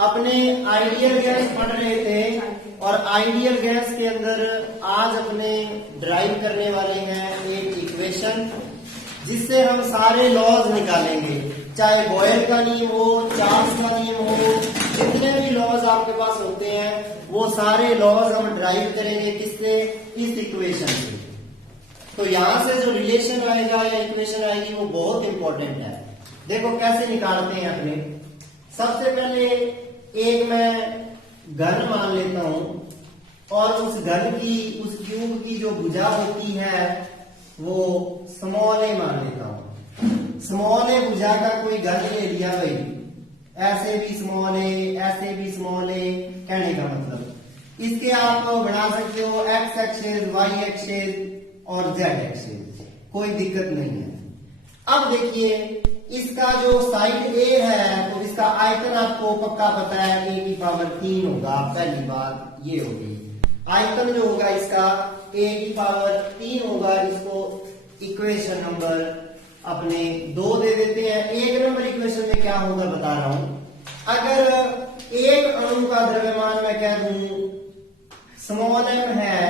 अपने ideal gas पढ़ रहे थे और आइडियल गैस के अंदर आज अपने ड्राइव करने वाले हैं एक इक्वेशन जिससे हम सारे लॉज निकालेंगे, चाहे बॉयल का नियम हो, चार्ल्स का नियम हो, जितने भी लॉज आपके पास होते हैं वो सारे लॉज हम ड्राइव करेंगे किससे, इस इक्वेशन से। तो यहां से जो रिलेशन आएगा या इक्वेशन आएगी वो बहुत इंपॉर्टेंट है। देखो कैसे निकालते हैं अपने। सबसे पहले एक मैं घन मान लेता हूं और उस घन की, उस क्यूब की जो भुजा होती है वो स्मॉल ए मान लेता हूं। स्मॉल ए भुजा का कोई घन ले लिया भाई, ऐसे भी स्मॉल ए, ऐसे भी स्मॉल ए, कहने का मतलब इसके आप बना सकते हो एक्स एक्सेस, वाई एक्सेस और जेड एक्सेस, कोई दिक्कत नहीं है। अब देखिए इसका जो साइड ए है तो इसका आयतन आपको पक्का पता है, ए की पावर 3 होगा। पहली बात ये होगी, आयतन जो होगा इसका ए की पावर 3 होगा। इसको इक्वेशन नंबर अपने 2 दे देते हैं। एक नंबर इक्वेशन में क्या होगा बता रहा हूं। अगर एक अणु का द्रव्यमान मैं कह दूं स्मॉल एम है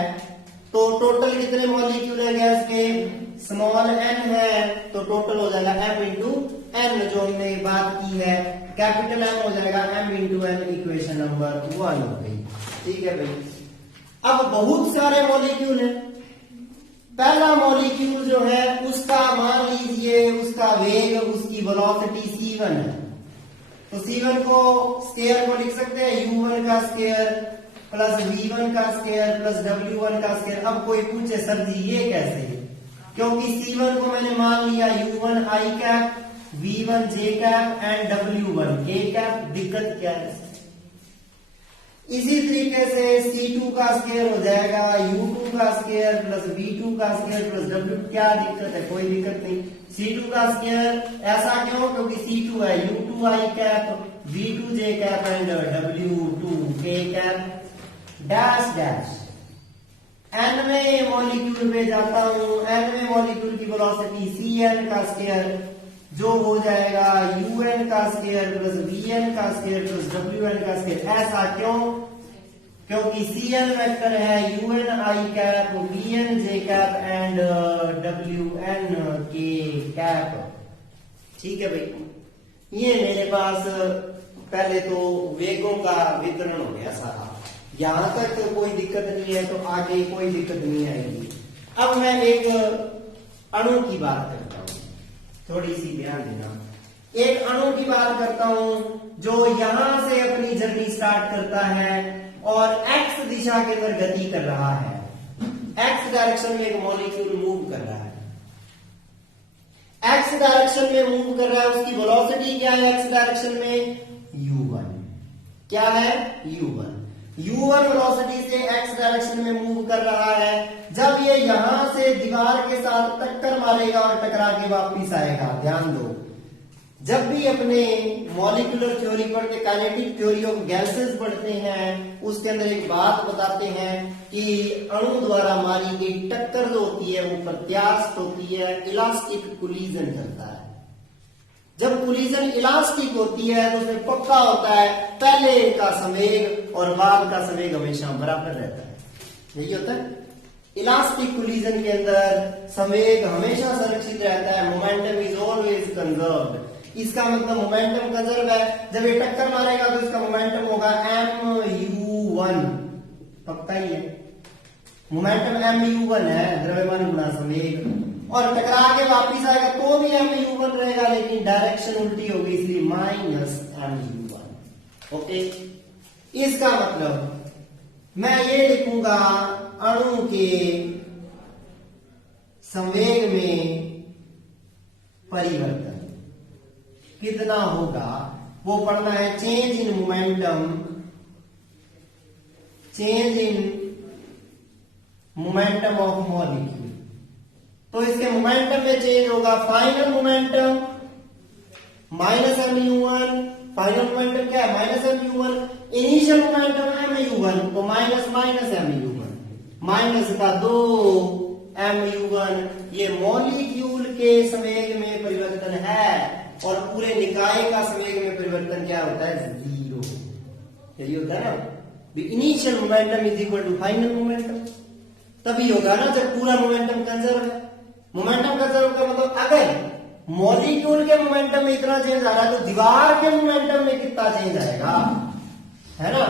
तो टोटल कितने मॉलिक्यूल है गैस के, स्मॉल एन है तो टोटल हो जाएगा m इंटू एन, जो हमने बात की है कैपिटल एम हो जाएगा m into N. Equation number 1 हो गई, ठीक है भाई। अब बहुत सारे मॉलिक्यूल हैं। पहला मॉलिक्यूल जो है उसका मान लीजिए उसका वेग, उसकी वेलोसिटी c1 है, तो c1 को स्क्वायर को लिख सकते हैं u1 का स्क्वायर प्लस v1 का स्क्वायर प्लस w1 का स्क्वायर। अब कोई पूछे सर जी ये कैसे, क्योंकि c1 को मैंने मान लिया u1 i cap, v1 j cap and w1 k cap. दिक्कत क्या है? इसी तरीके से c2 का स्क्वायर हो जाएगा u2 का स्क्वायर प्लस v2 का स्क्वायर प्लस w। क्या दिक्कत है? कोई दिक्कत नहीं। c2 का स्क्वायर ऐसा क्यों? क्योंकि c2 है u2 i cap, v2 j cap and w2 k cap dash dash. nवें मॉलिक्यूल पे जाता हूं, nवें मॉलिक्यूल की वेलोसिटी cn का स्क्वायर जो हो जाएगा un का स्क्वायर प्लस vn का स्क्वायर प्लस wn का स्क्वायर। ऐसा क्यों? क्योंकि cn वेक्टर है un i cap, vn j cap and wn k cap. ठीक है भाई, ये मेरे पास पहले तो वेगों का वितरण हो गया सारा। यहां तक तो कोई दिक्कत नहीं है, तो आगे कोई दिक्कत नहीं आएगी। अब मैं एक अणु की बात करता हूं, थोड़ी सी ध्यान देना। एक अणु की बात करता हूं जो यहां से अपनी जर्नी स्टार्ट करता है और एक्स दिशा के अंदर गति कर रहा है। एक्स डायरेक्शन में एक मॉलिक्यूल मूव कर रहा है, एक्स डायरेक्शन में मूव कर रहा है। उसकी वेलोसिटी क्या है एक्स डायरेक्शन में? u1। क्या है? u1। u1 वेलोसिटी से x डायरेक्शन में मूव कर रहा है। जब ये यहां से दीवार के साथ टक्कर मारेगा और टकरा के वापिस आएगा, ध्यान दो। जब भी अपने मॉलिक्यूलर थ्योरी पढ़ते, काइनेटिक थ्योरी ऑफ गैसेस पढ़ते हैं, उसके अंदर एक बात बताते हैं कि अणु द्वारा मारी गई टक्कर जो होती है वो प्रत्यास्थ होती है, इलास्टिक कोलिजन चलता है। जब कोलिजन इलास्टिक होती है तो उसमें पक्का होता है पहले का संवेग और बाद का संवेग हमेशा बराबर रहता है। यही होता है इलास्टिक कोलिजन के अंदर, संवेग हमेशा संरक्षित रहता है। Momentum is always conserved. इसका मतलब मोमेंटम कंजर्व है। जब ये टक्कर मारेगा तो इसका मोमेंटम होगा mu1, पक्का ही है। मोमेंटम mu1 है, द्रव्यमान गुना संवेग। और टकरा के वापिस आएगा तो भी mu1 रहेगा, लेकिन डायरेक्शन उल्टी होगी इसलिए माइनस mu1। ओके, इसका मतलब मैं ये लिखूंगा अणु के संवेग में परिवर्तन कितना होगा वो पढ़ना है। Change in momentum, change in momentum of molecule. तो इसके मोमेंटम में चेंज होगा। Final momentum minus mu1, final momentum क्या है? Minus mu1। Initial momentum mu1 तो माइनस माइनस mu1, माइनस का 2 mu1। ये मॉलिक्यूल के संवेग में परिवर्तन है और पूरे निकाय का संवेग में परिवर्तन क्या होता है? 0। यही होता है ना, initial momentum is equal to final momentum. तभी होगा ना जब पूरा मोमेंटम कंजर्व है। मोमेंटम कंजर्व का मतलब अगर मॉलिक्यूल के मोमेंटम में इतना चेंज आ रहा है तो दीवार के मोमेंटम में कितना चेंज आएगा, है ना।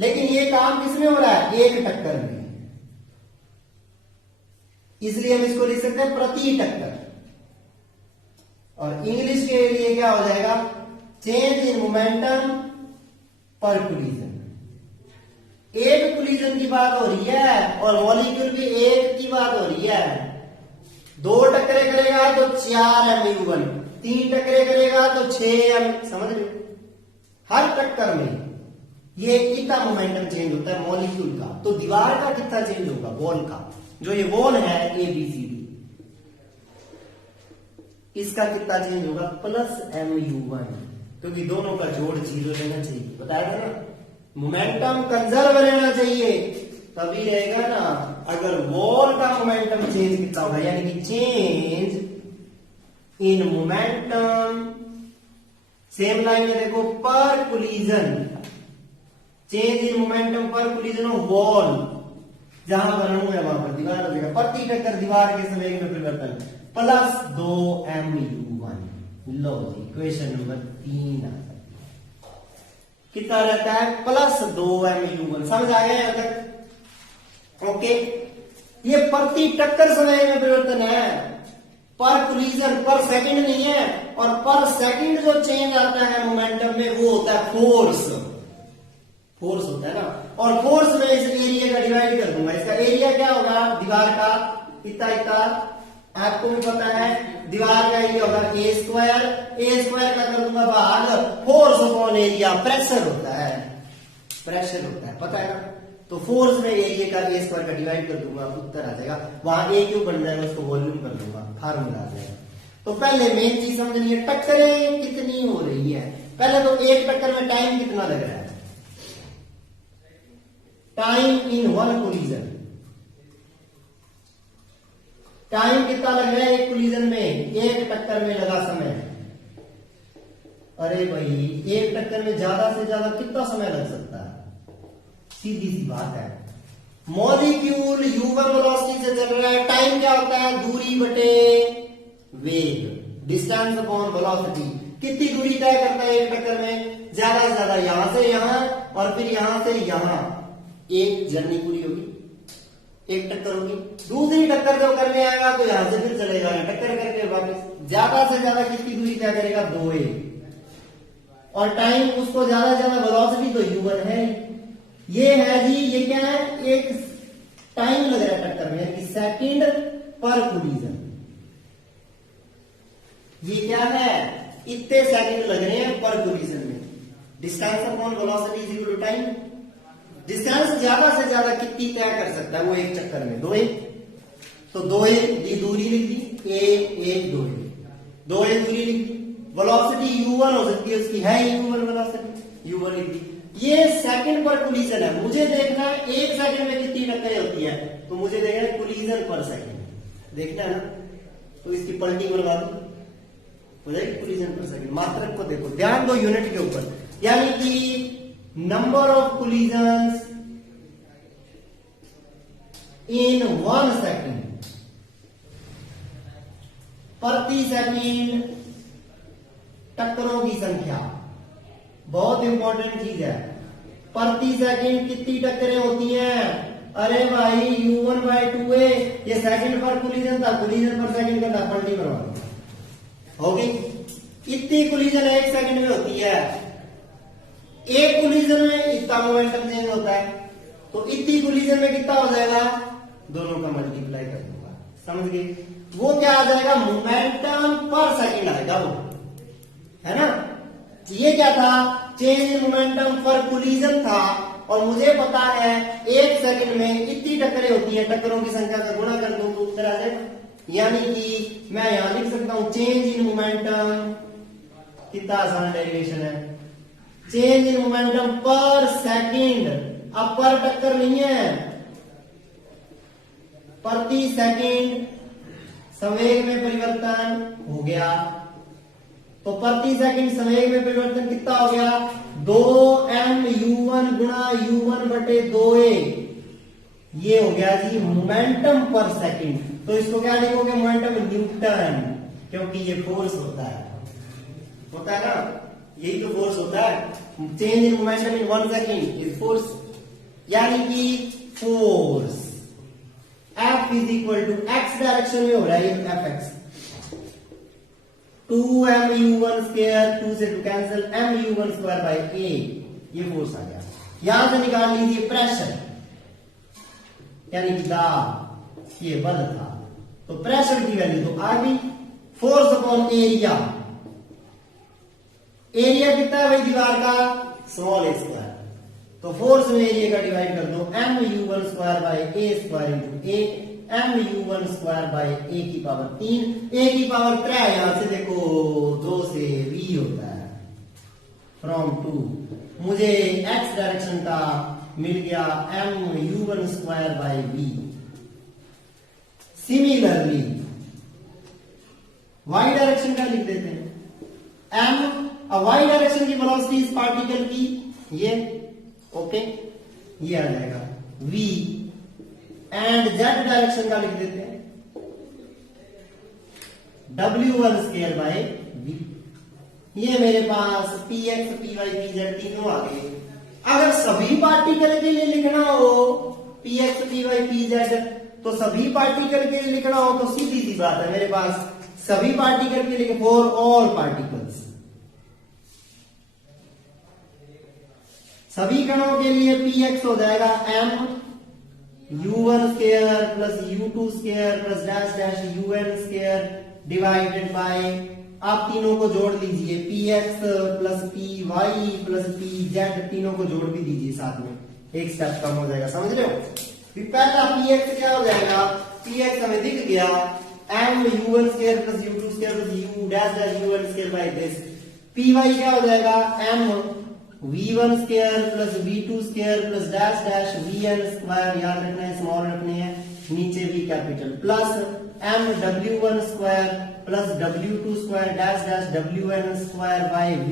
लेकिन ये काम किसमें हो रहा है, एक टक्कर में, इसलिए हम इसको लिख सकते हैं प्रति टक्कर। और इंग्लिश के लिए क्या हो जाएगा, चेंज इन मोमेंटम पर कोलिजन। एक कोलिजन की बात हो रही है और मॉलिक्यूल की एक की बात हो रही है। 2 टक्करे करेगा तो 4 mu1, 3 टक्करे करेगा तो 6 m, समझ रहे हो। हर टक्कर में ये कितना मोमेंटम चेंज होता है मॉलिक्यूल का, तो दीवार का कितना चेंज होगा, वॉल का, जो ये वॉल है ABCD, इसका कितना चेंज होगा, प्लस mu1, क्योंकि दोनों का जोड़ 0 लेना चाहिए, बताया था ना। मोमेंटम कंजर्व लेना चाहिए तभी रहेगा ना। अगर वॉल का मोमेंटम चेंज कितना होगा, यानी कि change in momentum, same line में देखो, पर कोलिजन, चेंज इन मोमेंटम पर कोलिजन ऑफ वॉल, जहां पर अणु है वहां पर दीवार हो जाएगा। प्रति टक्कर दीवार के संवेग में परिवर्तन प्लस 2 mu1। लो जी, इक्वेशन नंबर 3 आ कितना रहता है, प्लस 2 mu1। समझ आ गया यहां तक, ओके। ये प्रति टक्कर समय में परिवर्तन है, पर कोलिजन, पर सेकंड नहीं है। और पर सेकंड जो चेंज आता है मोमेंटम में वो होता है फोर्स, फोर्स होता है ना। और फोर्स में इस एरिया का डिवाइड कर दूंगा, इसका एरिया क्या होगा दीवार का, इतना इतना, आपको भी पता है दीवार का एरिया होगा A स्क्वायर का कर दूंगा भाग फोर्स अपॉन एरिया, प्रेशर होता है, प्रेशर होता है, पता है ना। तो फोर्स में एरिया का A स्क्वायर का डिवाइड कर दूंगा, उत्तर आ जाएगा। वहां A क्यों बन जाएगा, उसको वॉल्यूम कर दूंगा, फार्मूला आ जाएगा। तो पहले मेन चीज समझनी है, टक्करें कितनी हो रही है। पहले तो एक टक्कर में टाइम कितना लग रहा है, time in one collision, time कितना लग रहा है एक कोलिजन में, एक टक्कर में लगा समय। अरे भाई एक टक्कर में ज्यादा से ज्यादा कितना समय लग सकता है, सीधी सी बात है। मॉलिक्यूल u1 वेलोसिटी से चल रहा है, टाइम क्या होता है, दूरी बटे वेग, डिस्टेंस अपॉन वेलोसिटी। कितनी दूरी तय करता है एक टक्कर में, ज्यादा से ज्यादा यहां से यहां और फिर यहां से यहां, एक जर्नी पूरी होगी, एक टक्कर होगी। दूसरी टक्कर जो करने आएगा तो यहां से फिर चलेगा टक्कर करके वापस, ज्यादा से ज्यादा कितनी दूरी तय करेगा, 2a। और टाइम उसको ज्यादा से ज्यादा वेलोसिटी तो u1 है, ये है जी, ये क्या है, एक टाइम लग रहा है टक्कर में, यानी सेकंड पर कोलिजन। ये क्या है, इतने सेकंड लग रहे हैं पर कोलिजन में। Distance upon velocity is equal to time. Distance ज्यादा से ज्यादा कितनी तय कर सकता है वो एक चक्कर में, 2a। तो 2a ये दूरी लिख दी, a 2a दूरी लिख दी। वेलोसिटी u1 हो सकती है, उसकी है u1 वेलोसिटी, u1 लिख दी। ये सेकंड पर कोलिजन है, मुझे देखना है एक सेकंड में कितनी टक्करें होती है, तो मुझे देखना है कोलिजन पर सेकंड, देखना है ना। तो इसकी पलटी बनवा दो, हो जाएगी कोलिजन पर सेकंड। मात्रक को देखो, ध्यान दो यूनिट के ऊपर, यानी कि number of collisions in 1 second, प्रति सेकंड टक्करों की संख्या, बहुत इंपॉर्टेंट चीज है। प्रति सेकंड कितनी टक्करें होती हैं, अरे भाई u1/2a, ये सेकंड पर कोलिजन था, कोलिजन पर सेकंड का था, पलटी करवा होगी। इतनी कोलिजन एक सेकंड में होती है, एक कोलिजन में इतना मोमेंटम चेंज होता है, तो इतनी कोलिजन में कितना हो जाएगा, दोनों का मल्टीप्लाई कर दूंगा, समझ गए। वो क्या आ जाएगा, मोमेंटम पर सेकंड आएगा वो, है ना। ये क्या था, चेंज इन मोमेंटम पर कोलिजन था, और मुझे पता है एक सेकंड में इतनी टक्करें होती हैं, टक्करों की संख्या से गुणा कर दूं तो उत्तर आ जाएगा। यानी कि मैं यहां लिख सकता हूं चेंज इन मोमेंटम, कितना आसान डेरिवेशन है, चेंज इन मोमेंटम पर सेकंड। अब पर टक्कर नहीं है, प्रति सेकंड संवेग में परिवर्तन हो गया। तो प्रति सेकंड संवेग में परिवर्तन कितना हो गया, 2 mu1 v1 गुणा u1 बटे 2a, ये हो गया जी मोमेंटम पर सेकंड। तो इसको क्या लिखोगे, मोमेंटम न्यूटन, क्योंकि ये फोर्स होता है ना, यही तो फोर्स होता है। Change in momentum in 1 second is force, यानी कि force F is equal to x direction में हो रहा है Fx, 2mu1 स्क्वायर, 2 से 2 cancel, mu1 square by a, ये फोर्स आ गया। यहां से निकाल लीजिए प्रेशर, यानी कि दाब, ये बल था, तो प्रेशर की वैल्यू तो आ गई। फोर्स अपॉन एरिया, एरिया कितना है भाई दीवार का, स्मॉल a स्क्वायर, तो फोर्स में एरिया का डिवाइड कर दो, mu1 square by a square into a, mu1 square by a की पावर 3, a की पावर 3, यहां से देखो 2 से v होता है, फ्रॉम 2, मुझे x डायरेक्शन का मिल गया mu1 square by v। Similarly y direction का लिख देते हैं, m y डायरेक्शन की वेलोसिटी इस पार्टिकल की ये, ओके, ये आ जाएगा v, एंड z डायरेक्शन का लिख देते हैं w1 स्क्वायर बाय v। ये मेरे पास px py pz तीनों आ गए। अगर सभी पार्टिकल के लिए लिखना हो px py pz, तो सभी पार्टिकल के लिए लिखना हो तो सीधी सी बात है, मेरे पास सभी पार्टिकल के लिए फॉर ऑल पार्टिकल्स, सभी कणों के लिए px हो जाएगा m u1 square plus u2 square plus dash dash un square divided by, आप तीनों को जोड़ लीजिए, px plus py plus pz, तीनों को जोड़ भी दीजिए साथ में, एक स्टेप कम हो जाएगा, समझ रहे हो। पहला px क्या हो जाएगा, px हमें दिख गया m u1 square plus u2 square plus u dash dash un square by this, py क्या हो जाएगा m v1 square plus v2 square plus dash dash vn square, याद रखना है स्मॉल रखने हैं, नीचे भी capital, plus m w1 square plus w2 square dash dash wn square by v।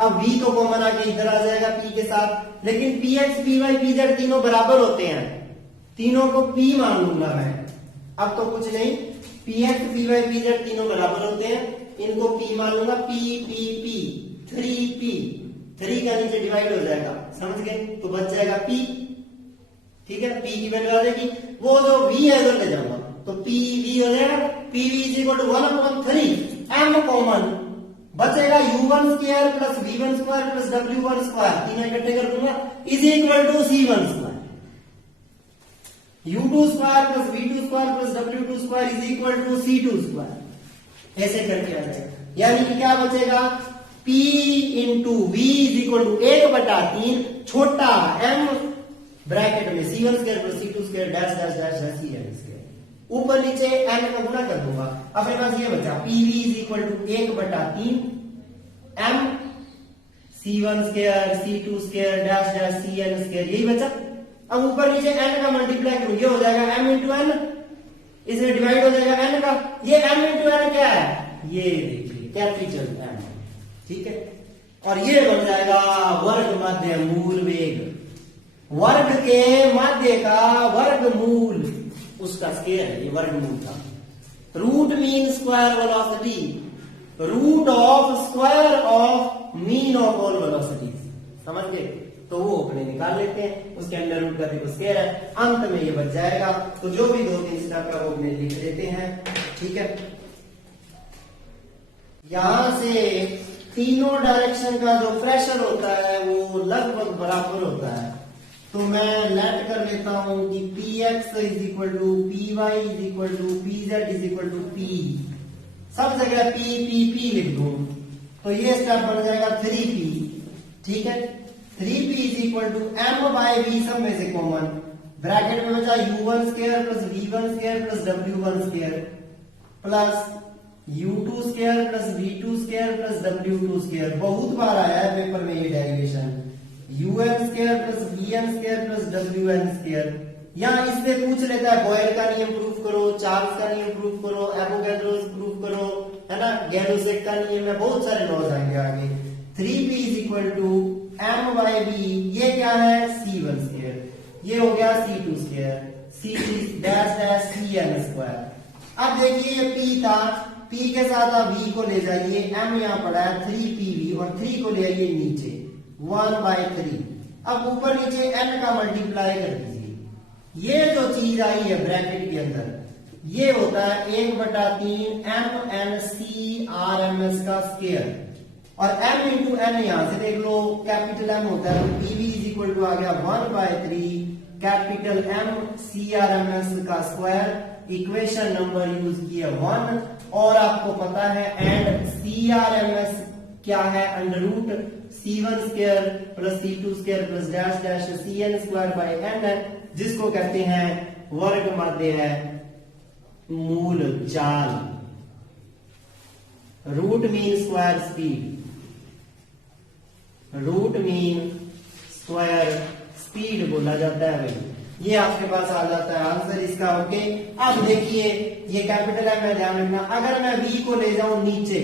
अब v तो कॉमन आके इधर आ जाएगा p के साथ, लेकिन px py pz तीनों बराबर होते हैं, तीनों को p मान लूंगा मैं, अब तो कुछ नहीं, px py pz तीनों बराबर होते हैं, इनको p मान लूंगा, p p p 3p, 3 का नीचे डिवाइड हो जाएगा, समझ गए, तो बच जाएगा p, ठीक है, p की वैल्यू आ जाएगी, वो जो v है उधर ले जाऊंगा, तो p v हो जाएगा, pv is equal to 1/3, m common बचेगा u1 square plus v1 square plus w1 square, तीनों इकट्ठे कर दूंगा, is equal to c1 square, u2 square plus v2 square plus w2 square is equal to c2 square, ऐसे करके आ जाएगा, यानी कि क्या बचेगा, P into V is equal to 1/3 छोटा m ब्रैकेट में c1 square plus c2 square dash dash dash dash cn square, ऊपर नीचे n का गुणा कर दूंगा, अपने पास ये बचा pv is equal to 1/3 m c1 square c2 square dash dash cn square, यही बचा। अब ऊपर नीचे n का मल्टीप्लाई करूं, ये हो जाएगा m इंटू n, इसमें डिवाइड हो जाएगा n का, ये m इंटू n क्या है, ये देखिए कैपिटल M, ठीक है, और ये बन जाएगा वर्ग मध्य मूल वेग, वर्ग के मध्य का वर्गमूल, उसका स्क्वायर है, ये वर्गमूल था, root mean square velocity, root of square of mean of all velocities, समझ गए, तो वो अपने निकाल लेते हैं, उसके अंडर रूट का देखो स्क्वायर है, अंत में ये बच जाएगा, तो जो भी 2-3 स्टेप है वो अपने लिख लेते हैं, ठीक है। यहां से तीनों डायरेक्शन का जो प्रेशर होता है वो लगभग बराबर होता है, तो मैं लेट कर लेता हूं कि px is equal to py is equal to pz is equal to p, सब जगह p लिख दूं, तो ये स्टेप बन जाएगा 3p, ठीक है, 3p is equal to m by v, सब में से कॉमन, ब्रैकेट में बचा u1 square plus v1 square plus w1 square plus u2 square plus v2 square plus w2 square, बहुत बार आया है पेपर में ये derivation, un square plus vn square plus wn square, यहाँ इससे पूछ लेता है बॉयल का नियम प्रूफ करो, चार्ल्स का नियम प्रूफ करो, एवोगैड्रोस प्रूफ करो, है ना, गैलो-सेक का नियम है, बहुत सारे लॉज आएंगे आगे। 3p is equal to m by v, ये क्या है C1 स्क्वायर, ये हो गया C2 square, C3 dash dash Cn square. अब देखिए ये P था, P के साथ आप V को ले जाइए, M यहाँ पड़ा है 3PV और 3 को ले आइए नीचे 1/3। अब ऊपर नीचे n का मल्टीप्लाई कर दीजिए। ये जो चीज आई है ब्रैकेट के अंदर ये होता है 1/3 MNCRMS का स्क्वायर और m इंटू n यहां से देख लो कैपिटल M होता है, तो PV इज इक्वल टू आ गया 1/3 कैपिटल M CRMS का स्क्वायर। इक्वेशन नंबर यूज किया 1 और आपको पता है एंड CRMS क्या है, under root C1 square plus C2 square plus dash dash Cn square by n है, जिसको कहते हैं वर्ग माध्य है मूल चाल। Root mean square speed, root mean square speed बोला जाता है भाई। ये आपके पास आ जाता है आंसर इसका। ओके, अब देखिए ये कैपिटल M में ध्यान रखना, अगर मैं V को ले जाऊं नीचे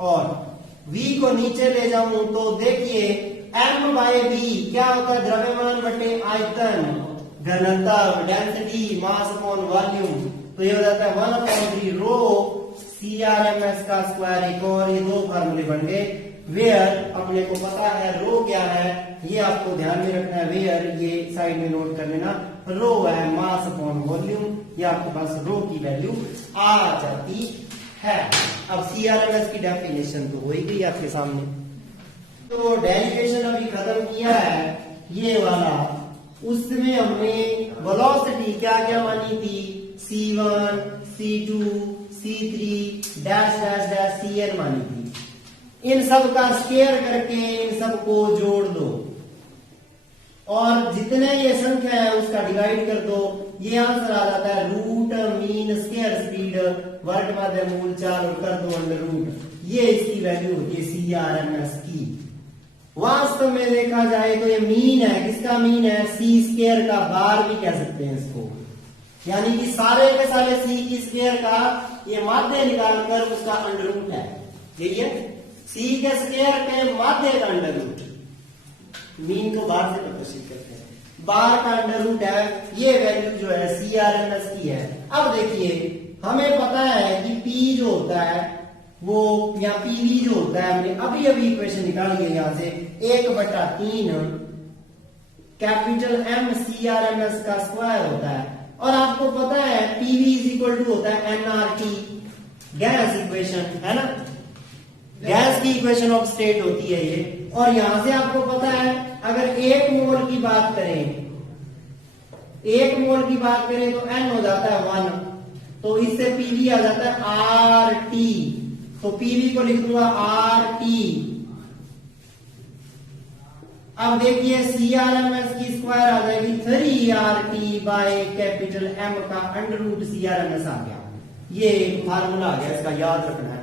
और V को नीचे ले जाऊं तो देखिए M/V क्या होता है, द्रव्यमान बटे आयतन घनत्व डेंसिटी मास अपॉन वॉल्यूम, तो ये हो जाता है 1/3 रो CRMS का स्क्वायर। एक और ये दो फार्मूले बन गए। वेयर अपने को पता है रो क्या है, ये आपको ध्यान में रखना है। वेयर ये साइड में नोट कर लेना, रो है मास अपॉन वॉल्यूम, ये आपके पास रो की वैल्यू आ जाती है। अब CRMS की डेफिनेशन तो हो ही गई आपके सामने, तो डेरिवेशन अभी खत्म किया है ये वाला, उसमें हमने वेलोसिटी क्या क्या मानी थी, C1 C2 C3 dash dash dash Cn मानी थी। इन सब का स्क्वायर करके इन सब को जोड़ दो और जितने ये संख्या है उसका डिवाइड कर दो, ये आंसर आ जाता है रूट मीन स्क्वायर स्पीड वर्ग माध्य मूल चाल और कर दो अंडर रूट। ये इसकी वैल्यू होती है CRMS की। वास्तव में देखा जाए तो ये मीन है, किसका मीन है, सी स्क्वायर का बार भी कह सकते हैं इसको, यानी कि सारे के सारे सी की स्क्वायर का ये माध्य निकालकर उसका अंडर रूट है। यही है सी के स्क्वायर के माध्य का अंडर रूट, मीन को बार से प्रदर्शित करते हैं, बार का अंडर रूट है। ये वैल्यू जो है CRMS की है। अब देखिए हमें पता है कि P जो होता है वो या PV जो होता है, हमने अभी अभी इक्वेशन निकाली है यहां से 1/3 कैपिटल M CRMS का स्क्वायर होता है। और आपको पता है PV इज इक्वल टू होता है nRT, गैस इक्वेशन है ना, गैस की इक्वेशन ऑफ स्टेट होती है ये। और यहां से आपको पता है अगर 1 मोल की बात करें, 1 मोल की बात करें तो n हो जाता है 1, तो इससे PV आ जाता है RT, तो PV को लिख दूंगा RT। अब देखिए CRMS की स्क्वायर आ जाएगी 3RT बाय कैपिटल M का अंडर रूट CRMS आ गया। ये फार्मूला आ गया, इसका याद रखना है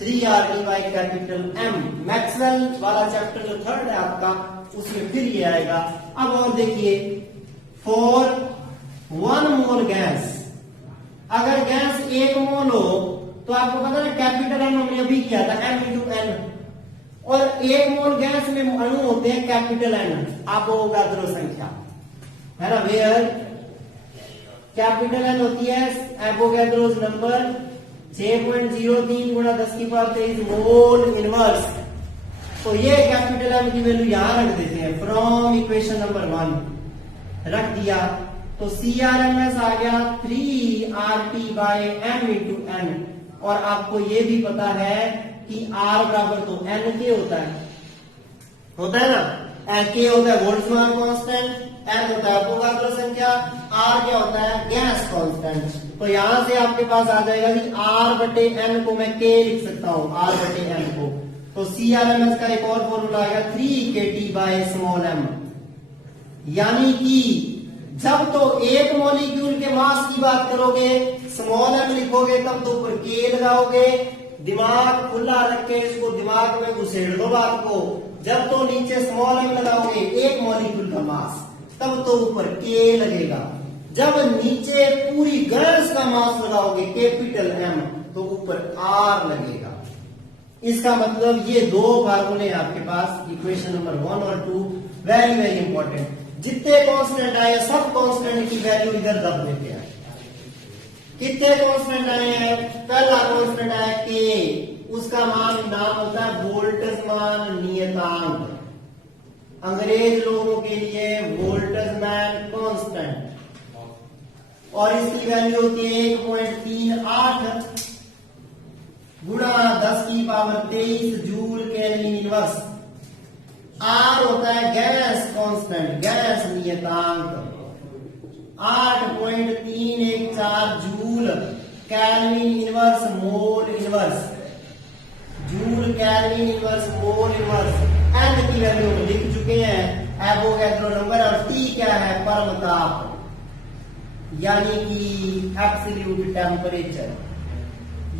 3RT by capital M। Maxwell वाला चैप्टर जो 3rd है आपका, उसमें फिर ये आएगा। अब और देखिए फॉर 1 मोल गैस, अगर गैस 1 मोल हो तो आपको पता है कैपिटल M हमने अभी किया था M इंटू N, और 1 मोल गैस में अणु होते हैं कैपिटल N, अवोगाद्रो संख्या है ना। वेयर कैपिटल N होती है एवोगाड्रोस नंबर 6.03 गुणा 10⁻23 मोल इनवर्स। तो ये कैपिटल M की वैल्यू यहां रख देते हैं, फ्रॉम इक्वेशन नंबर 1 रख दिया, तो CRMS आ गया 3RT bye M into N। और आपको ये भी पता है कि R बराबर तो N के होता है ना, K होता है बोल्ट्जमान कांस्टेंट, N होता है अवोगाद्रो संख्या, R क्या होता है गैस कांस्टेंट। तो यहां से आपके पास आ जाएगा कि R बटे N को मैं K लिख सकता हूं, R बटे N को। तो CRMS का एक और फॉर्मूला आएगा 3kT बाय स्मॉल m, यानी कि जब तो एक मॉलिक्यूल के मास की बात करोगे स्मॉल m लिखोगे, तब तो ऊपर K लगाओगे, दिमाग खुला रख के इसको दिमाग में घुसेड़ दो बात को। जब तो नीचे स्मॉल m लगाओगे एक मॉलिक्यूल का मास, तब तो ऊपर K लगेगा। जब नीचे पूरी गैस का मास लगाओगे कैपिटल M, तो ऊपर R लगेगा। इसका मतलब ये दो फार्मूले आपके पास इक्वेशन नंबर 1 और 2 वेरी वेरी इंपॉर्टेंट। जितने कांस्टेंट आए सब कांस्टेंट की वैल्यू इधर दब देते हैं। कितने कांस्टेंट आए हैं? पहला कांस्टेंट आया के, उसका नाम होता है बोल्ट्जमान नियतांक। अंग्रेज लोगों के लिए बोल्ट्जमान कांस्टेंट, और इसकी वैल्यू होती है 1.38 गुणा 10⁻23 जूल केल्विन इनवर्स। आर होता है गैस कांस्टेंट, गैस नियतांक 8.314 joule kelvin inverse mole inverse, joule kelvin inverse mole inverse. N की वैल्यू लिख चुके हैं, एवोगैड्रो नंबर, और टी क्या है? परमताप, यानी कि एब्सोल्यूट टेम्परेचर।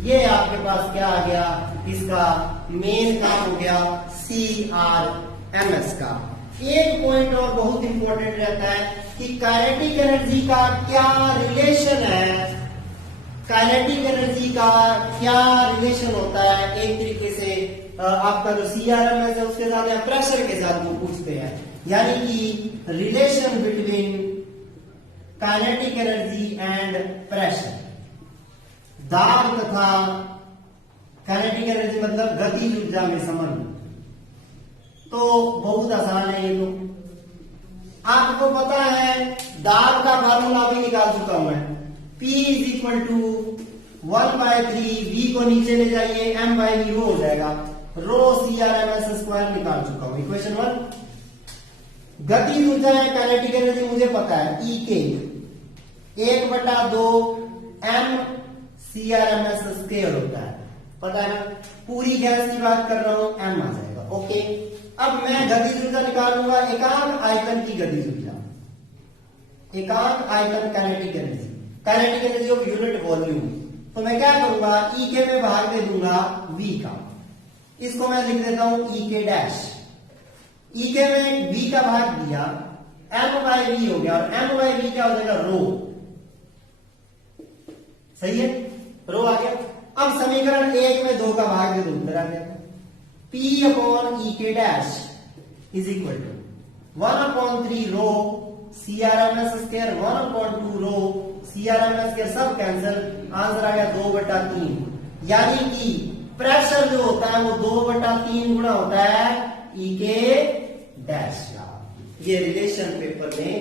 ये आपके पास क्या आ गया? इसका मेन काम हो गया CRMS का। एक पॉइंट और बहुत इंपॉर्टेंट रहता है कि काइनेटिक एनर्जी का क्या रिलेशन है, काइनेटिक एनर्जी का क्या रिलेशन होता है। एक तरीके से आपका जो CRMS है उसके साथ या प्रेशर के साथ वो पूछते हैं, यानी कि relation between kinetic energy and pressure. दाब तथा काइनेटिक एनर्जी मतलब गतिज ऊर्जा में संबंध। तो बहुत आसान है ये। तो आपको पता है दाब का फार्मूला भी निकाल चुका हूं मैं। P = 1/3, V को नीचे ले जाइए, m/v रो हो जाएगा, रो CRMS² निकाल चुका हूं। इक्वेशन 1। गतिज ऊर्जा है काइनेटिक एनर्जी मुझे पता है, EK 1/2 m CRMS² होता है, पता है ना। पूरी गैस की बात कर रहा हूं, m आ जाएगा। ओके, अब मैं गतिज ऊर्जा निकालूंगा, एकांक आयतन की गतिज ऊर्जा, एकांक आयतन kinetic energy, kinetic energy of unit volume. तो मैं क्या करूंगा? EK में भाग दे दूंगा V का, इसको मैं लिख देता हूं EK डैश। EK में V का भाग दिया, m/v हो गया, और m/v क्या हो जाएगा? रो। सही है, रो आ गया। अब समीकरण 1 में 2 का भाग दे दो, उत्तर आ गया। P/EK dash is equal to 1/3 rho CRMS², 1/2 rho CRMS² सब कैंसिल, आंसर आ गया 2/3। यानी कि प्रेशर जो होता है वो 2/3 गुना होता है EK डैश का। ये रिलेशन पेपर में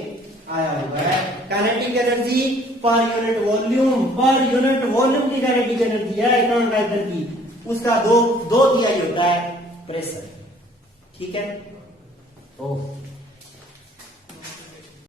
आया हुआ है। Kinetic energy per unit volume, per unit volume की काइनेटिक एनर्जी है एकांक आयतन की, उसका 2/3 होता है प्रेशर। ठीक है।